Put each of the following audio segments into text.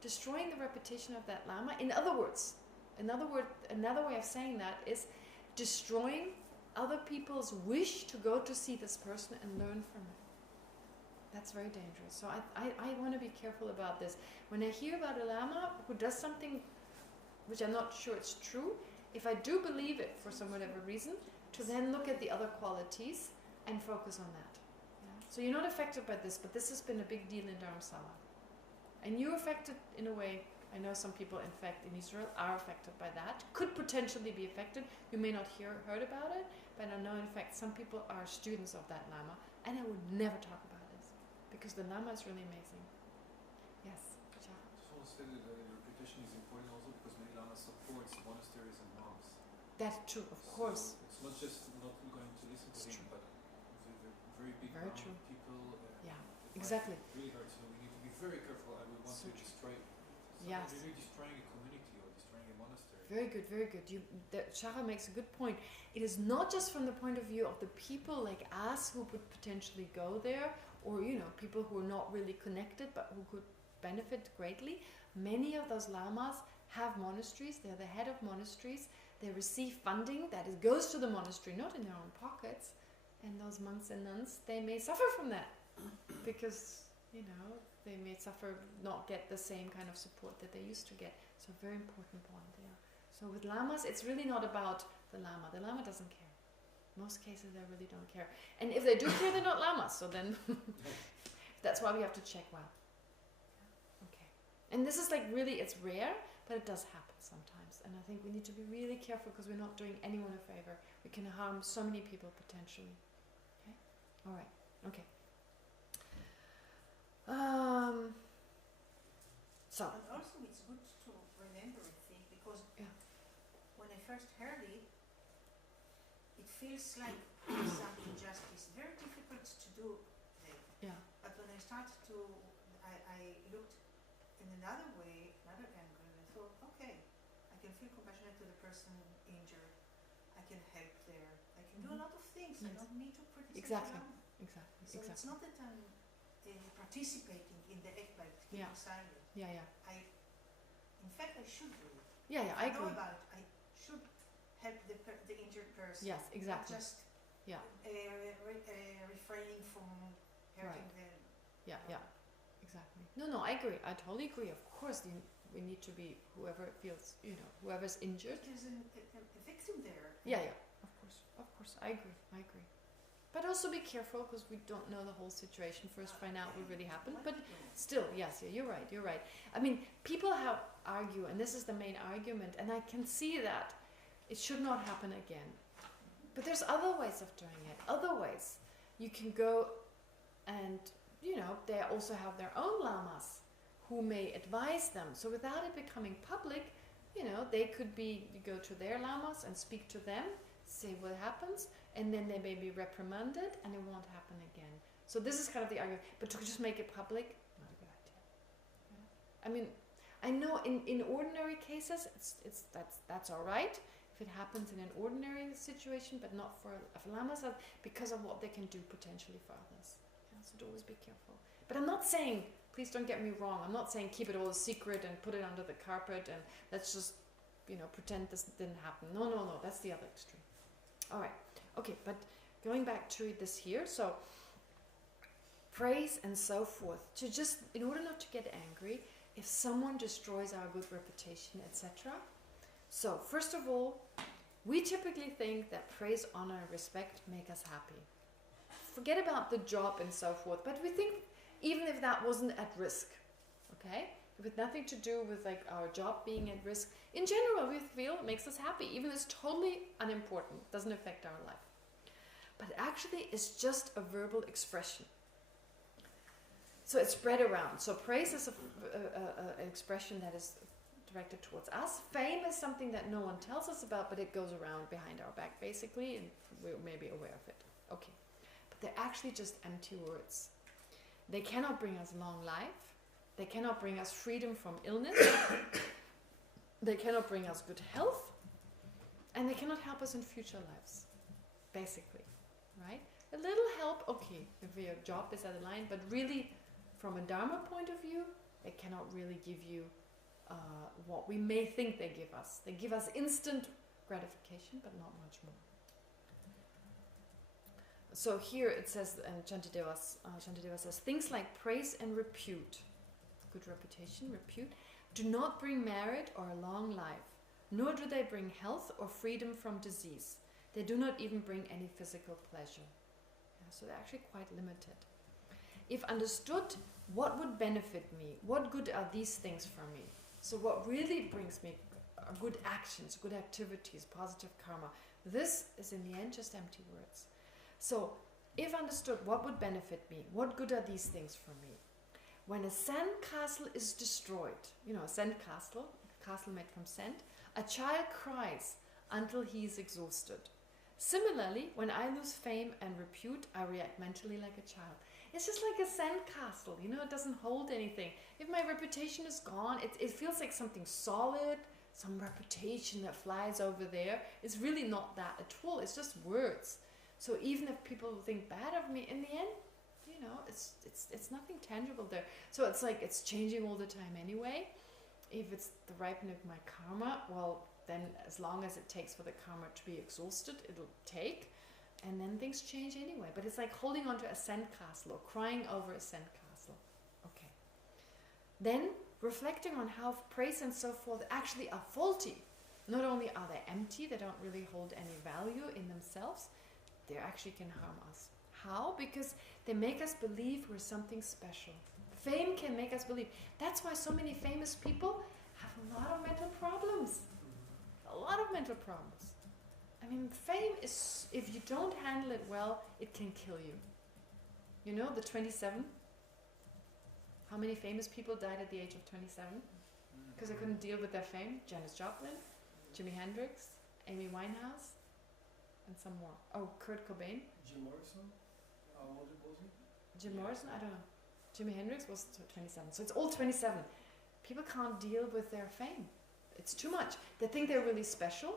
destroying the reputation of that Lama. In other words, another way of saying that is destroying other people's wish to go to see this person and learn from it. That's very dangerous. So I want to be careful about this. When I hear about a Lama who does something which I'm not sure it's true, if I do believe it for some whatever reason, to then look at the other qualities and focus on that. Yeah? So you're not affected by this, but this has been a big deal in Dharamsala. And you're affected in a way. I know some people, in fact, in Israel are affected by that, could potentially be affected. You may not heard about it, but I know, in fact, some people are students of that Lama, and I would never talk about this, because the Lama is really amazing. Yes? I just want to say that the reputation is important also because many Lamas supports monasteries and monks. That's true, of course. It's not just not going to listen to him, but the very big Very amount true. of people. Yeah, exactly. Really hard, so we need to be very careful. I would want So to destroy. Yes. You're destroying a community or destroying a monastery. Very good, very good. Shara makes a good point. It is not just from the point of view of the people like us who would potentially go there, or people who are not really connected but who could benefit greatly. Many of those lamas have monasteries. They're the head of monasteries. They receive funding that goes to the monastery, not in their own pockets. And those monks and nuns, they may suffer from that because they may suffer, not get the same kind of support that they used to get. So very important point there. So with lamas, it's really not about the lama. The lama doesn't care. Most cases, they really don't care. And if they do care, they're not lamas. So then, that's why we have to check well. Okay. And this is really, it's rare, but it does happen sometimes. And I think we need to be really careful because we're not doing anyone a favor. We can harm so many people potentially. Okay? All right. Okay. But also it's good to remember, I think, because when I first heard it, it feels like some injustice. Very difficult to do that. Yeah. But when I started to, I looked in another way, another angle, and I thought, okay, I can feel compassionate to the person injured. I can help there. I can do a lot of things. Yes. I don't need to criticize Exactly. them. Exactly. So it's not that I'm participating in the act by keeping silent. Yeah. In fact, I should do it. Yeah, I agree. know about it. I should help the injured person. Yes, exactly. Not just refraining from hurting them. Yeah. Exactly. No, I agree. I totally agree. Of course, we need to be whoever feels, whoever's injured. There's a victim there. Yeah. Of course. I agree. But also be careful because we don't know the whole situation. First, find out what really happened. But still, yes, you're right. I mean, people argue, and this is the main argument, and I can see that it should not happen again. But there's other ways of doing it. Other ways. You can go and, they also have their own lamas who may advise them. So without it becoming public, they could go to their lamas and speak to them, say what happens, and then they may be reprimanded and it won't happen again. So this is kind of the argument. But to just make it public, not a good idea. Yeah. I mean, I know in ordinary cases, that's all right if it happens in an ordinary situation, but not for lamas, because of what they can do potentially for others. Yeah, so always be careful. But I'm not saying, please don't get me wrong, I'm not saying keep it all a secret and put it under the carpet and let's just, pretend this didn't happen. No, that's the other extreme. All right. Okay, but going back to this here, so praise and so forth, in order not to get angry, if someone destroys our good reputation, etc. So, first of all, we typically think that praise, honor, and respect make us happy. Forget about the job and so forth, but we think even if that wasn't at risk, okay? With nothing to do with our job being at risk, in general we feel it makes us happy, even if it's totally unimportant, doesn't affect our life. But actually it's just a verbal expression. So it's spread around. So praise is an expression that is directed towards us. Fame is something that no one tells us about, but it goes around behind our back basically, and we're maybe aware of it. Okay. But they're actually just empty words. They cannot bring us long life. They cannot bring us freedom from illness. They cannot bring us good health. And they cannot help us in future lives, basically, right? A little help, okay, if your job is at a line, but really, from a Dharma point of view, They cannot really give you what we may think they give us. They give us instant gratification, but not much more. So here it says, and Shantideva says, things like praise and repute, good reputation, repute, do not bring merit or a long life, nor do they bring health or freedom from disease. They do not even bring any physical pleasure. Yeah, so they're actually quite limited. If understood, what would benefit me? What good are these things for me? So what really brings me good actions, good activities, positive karma? This is in the end just empty words. So if understood, what would benefit me? What good are these things for me? When a sand castle is destroyed, you know, a sand castle, made from sand, a child cries until he is exhausted. Similarly, when I lose fame and repute, I react mentally like a child. It's just like a sand castle, you know, it doesn't hold anything. If my reputation is gone, it feels like something solid, some reputation that flies over there. It's really not that at all, it's just words. So even if people think bad of me, in the end, you know, it's nothing tangible there. So it's like it's changing all the time anyway. If it's the ripening of my karma, well, then as long as it takes for the karma to be exhausted, it'll take. And then things change anyway. But it's like holding onto a sandcastle or crying over a sandcastle. Okay. Then reflecting on how praise and so forth actually are faulty. Not only are they empty, they don't really hold any value in themselves, they actually can harm us. How? Because they make us believe we're something special. Fame can make us believe. That's why so many famous people have a lot of mental problems. A lot of mental problems. I mean, fame is, if you don't handle it well, it can kill you. You know, the 27? How many famous people died at the age of 27? Because they couldn't deal with their fame? Janis Joplin, Jimi Hendrix, Amy Winehouse, and some more. Oh, Kurt Cobain. Jim Morrison? What was he? Jim Morrison? I don't know. Jimi Hendrix was 27. So it's all 27. People can't deal with their fame. It's too much. They think they're really special,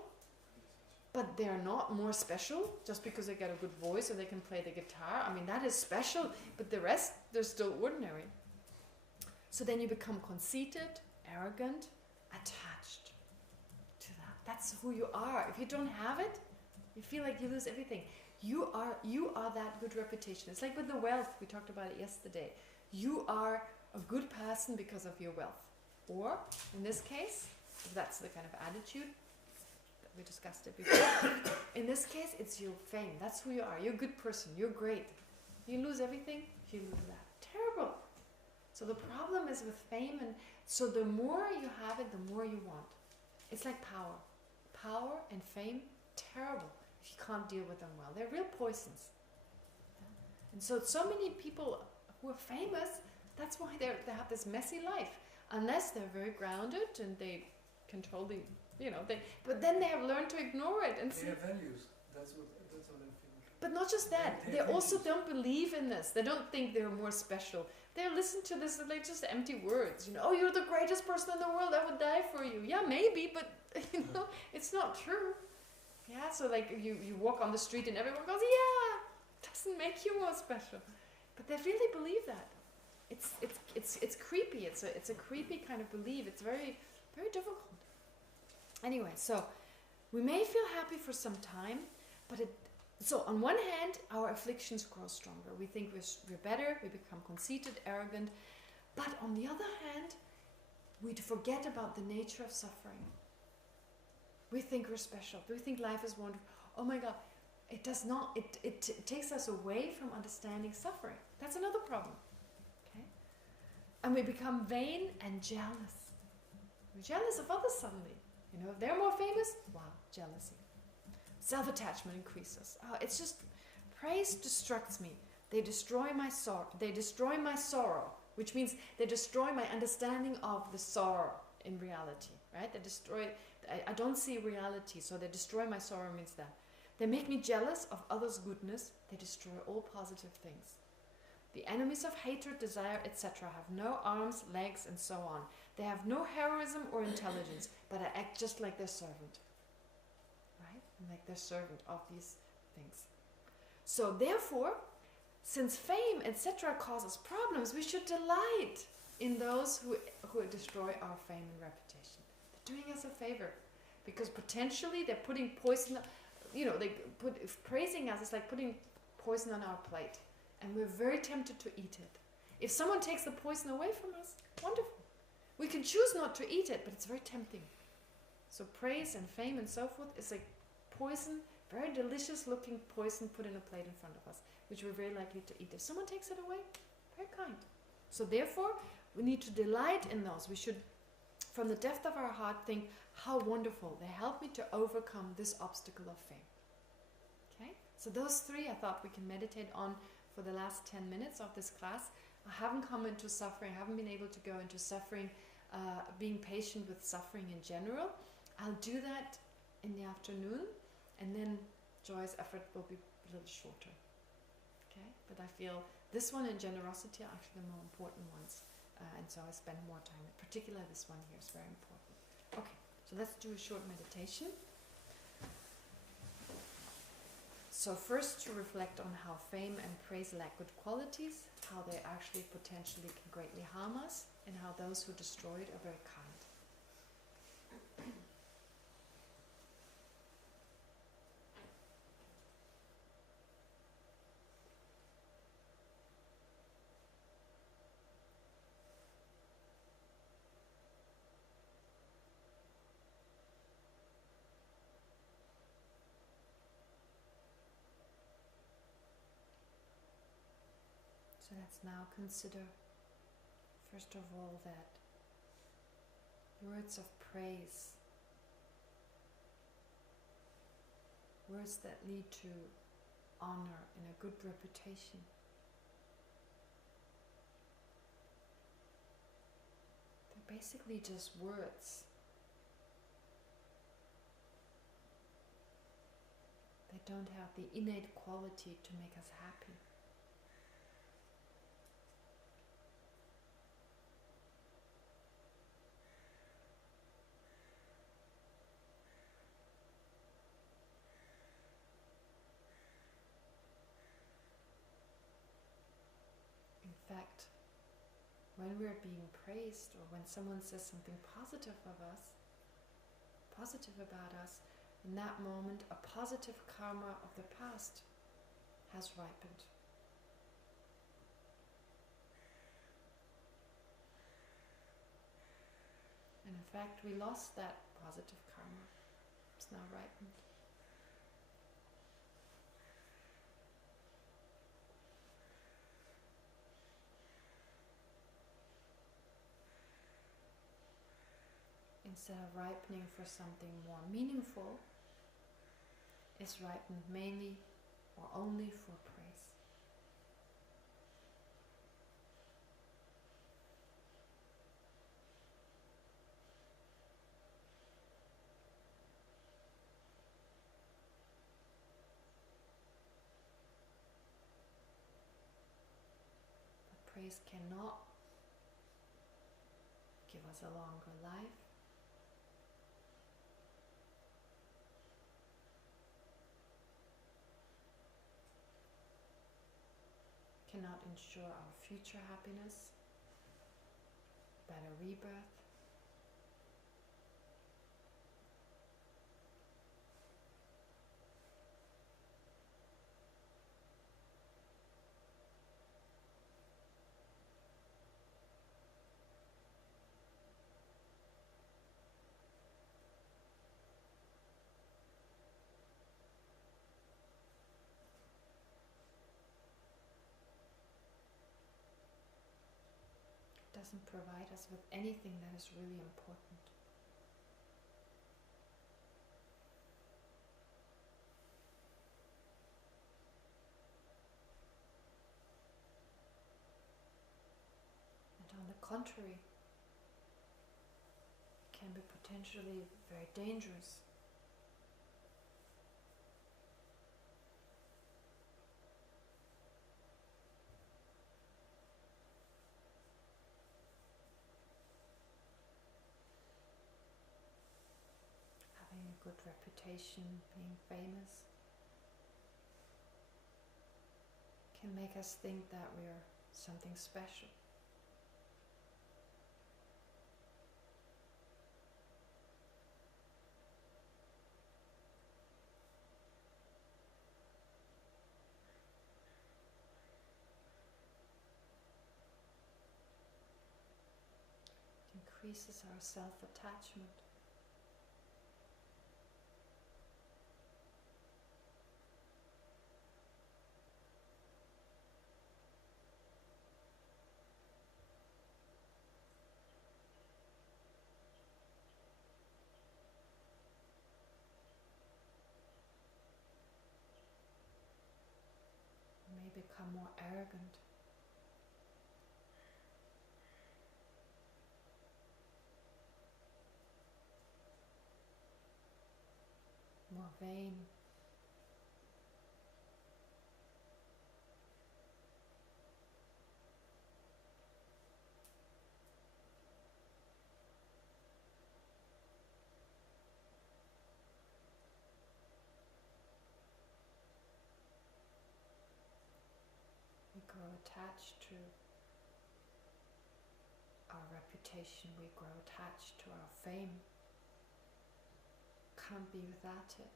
but they're not more special just because they get a good voice or they can play the guitar. I mean, that is special, but the rest, they're still ordinary. So then you become conceited, arrogant, attached to that. That's who you are. If you don't have it, you feel like you lose everything. You are that good reputation. It's like with the wealth, we talked about it yesterday. You are a good person because of your wealth. Or, in this case, if that's the kind of attitude, we discussed it before. In this case, it's your fame. That's who you are. You're a good person. You're great. You lose everything, you lose that. Terrible. So the problem is with fame, and so the more you have it, the more you want. It's like power. Power and fame, terrible if you can't deal with them well. They're real poisons. And so many people who are famous, that's why they have this messy life. Unless they're very grounded and they control the, but then they have learned to ignore it and they have values. That's what I think. But not just that, they also don't believe in this. They don't think they're more special. They listen to this like just empty words. Oh, you're the greatest person in the world. I would die for you. Yeah, maybe, but it's not true. Yeah, so like you walk on the street and everyone goes, yeah, doesn't make you more special. But they really believe that. It's creepy. It's a creepy kind of belief. It's very, very difficult. Anyway, so we may feel happy for some time, but so on one hand, our afflictions grow stronger. We think we're better, we become conceited, arrogant. But on the other hand, we forget about the nature of suffering. We think we're special. We think life is wonderful. Oh my God, it does not. It takes us away from understanding suffering. That's another problem. Okay, and we become vain and jealous. We're jealous of others suddenly. If they're more famous, wow, jealousy. Self-attachment increases. It's just, praise destructs me. They destroy my sorrow. They destroy my sorrow, which means they destroy my understanding of the sorrow in reality, right? They destroy, I don't see reality, so they destroy my sorrow means that. They make me jealous of others' goodness. They destroy all positive things. The enemies of hatred, desire, etc. have no arms, legs, and so on. They have no heroism or intelligence, but I act just like their servant. Right? Like their servant of these things. So therefore, since fame, etc. causes problems, we should delight in those who destroy our fame and reputation. They're doing us a favor, because potentially they're putting poison, praising us is like putting poison on our plate, and we're very tempted to eat it. If someone takes the poison away from us, wonderful. We can choose not to eat it, but it's very tempting. So praise and fame and so forth is like poison, very delicious looking poison put in a plate in front of us, which we're very likely to eat. If someone takes it away, very kind. So therefore, we need to delight in those. We should, from the depth of our heart, think, how wonderful, they help me to overcome this obstacle of fame. Okay? So those three I thought we can meditate on for the last 10 minutes of this class. I haven't come into suffering, I haven't been able to go into suffering, being patient with suffering in general. I'll do that in the afternoon, and then Joy's effort will be a little shorter. Okay? But I feel this one and generosity are actually the more important ones, and so I spend more time. In particular, this one here is very important. Okay, so let's do a short meditation. So first, to reflect on how fame and praise lack good qualities, how they actually potentially can greatly harm us, and how those who destroy it are very kind. So let's now consider, first of all, that words of praise, words that lead to honor and a good reputation, they're basically just words. They don't have the innate quality to make us happy. In fact, when we're being praised, or when someone says something positive of us, positive about us, in that moment a positive karma of the past has ripened. And in fact, we lost that positive karma. It's now ripened. Instead of ripening for something more meaningful, it's ripened mainly or only for praise. But praise cannot give us a longer life. Cannot ensure our future happiness, better rebirth. Doesn't provide us with anything that is really important. And on the contrary, it can be potentially very dangerous. Good reputation, being famous, can make us think that we're something special. increases our self-attachment. We may become more arrogant. More vain. We grow attached to our reputation, we grow attached to our fame. Can't be without it.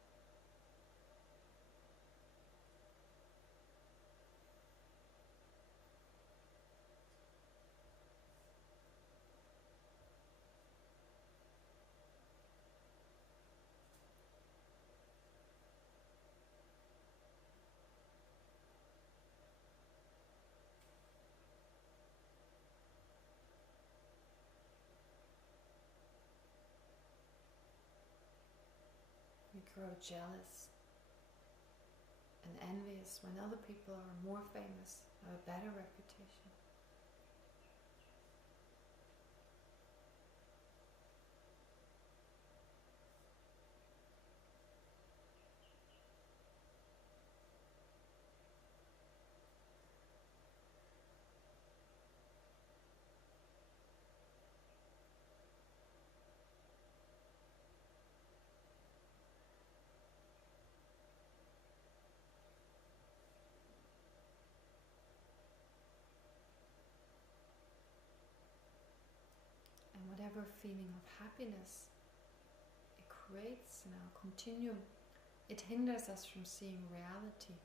We grow jealous and envious when other people are more famous, have a better reputation. And whatever feeling of happiness it creates in our continuum, it hinders us from seeing reality,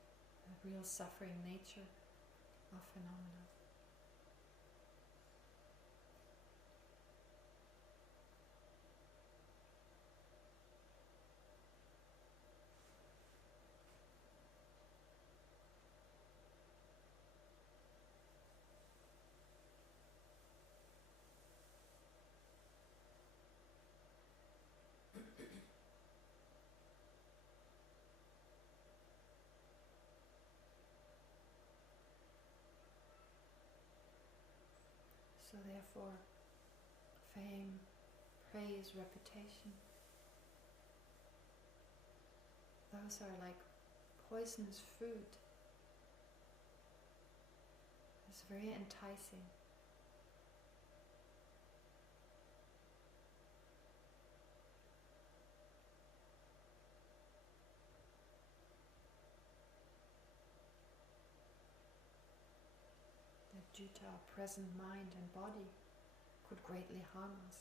the real suffering nature of phenomena. So therefore, fame, praise, reputation, those are like poisonous food. It's very enticing. That due to our present mind and body could greatly harm us.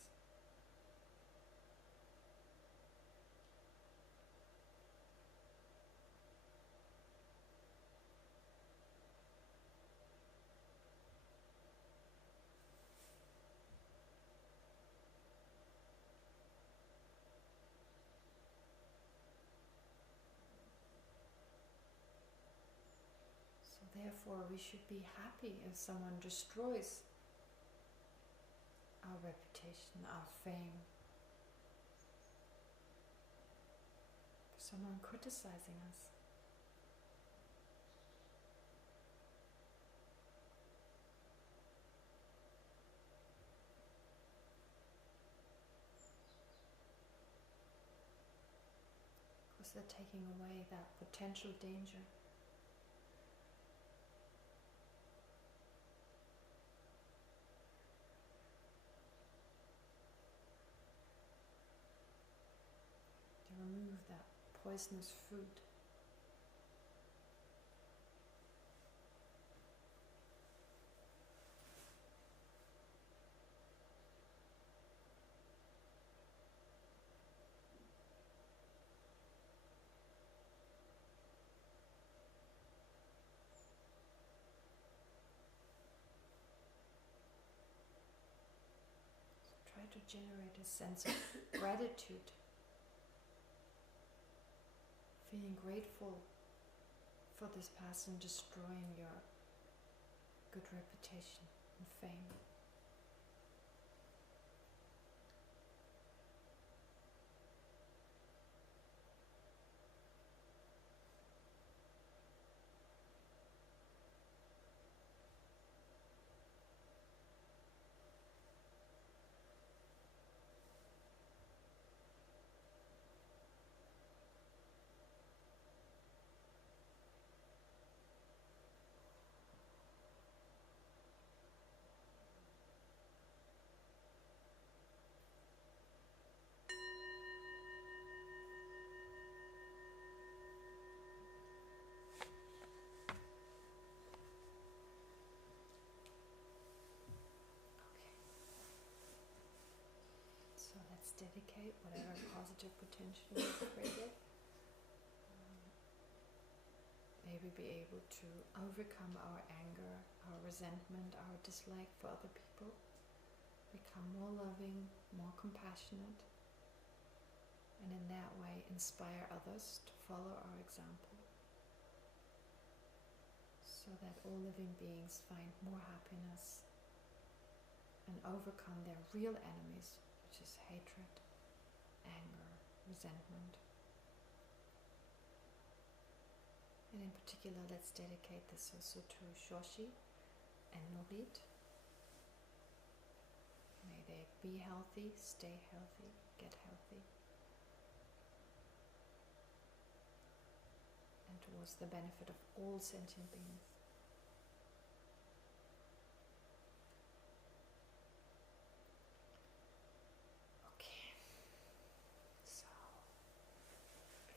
So therefore we should be happy if someone destroys our reputation, our fame. For someone criticizing us. Because they're taking away that potential danger. They remove that poisonous food. So try to generate a sense of gratitude, feeling grateful for this person destroying your good reputation and fame. So let's dedicate whatever positive potential we've created. Maybe be able to overcome our anger, our resentment, our dislike for other people. Become more loving, more compassionate, and in that way inspire others to follow our example, so that all living beings find more happiness and overcome their real enemies, which is hatred, anger, resentment. And in particular, let's dedicate this also to Shoshi and Norit. May they be healthy, stay healthy, get healthy. And towards the benefit of all sentient beings. Okay. So,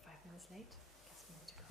5 minutes late, guess we need to go.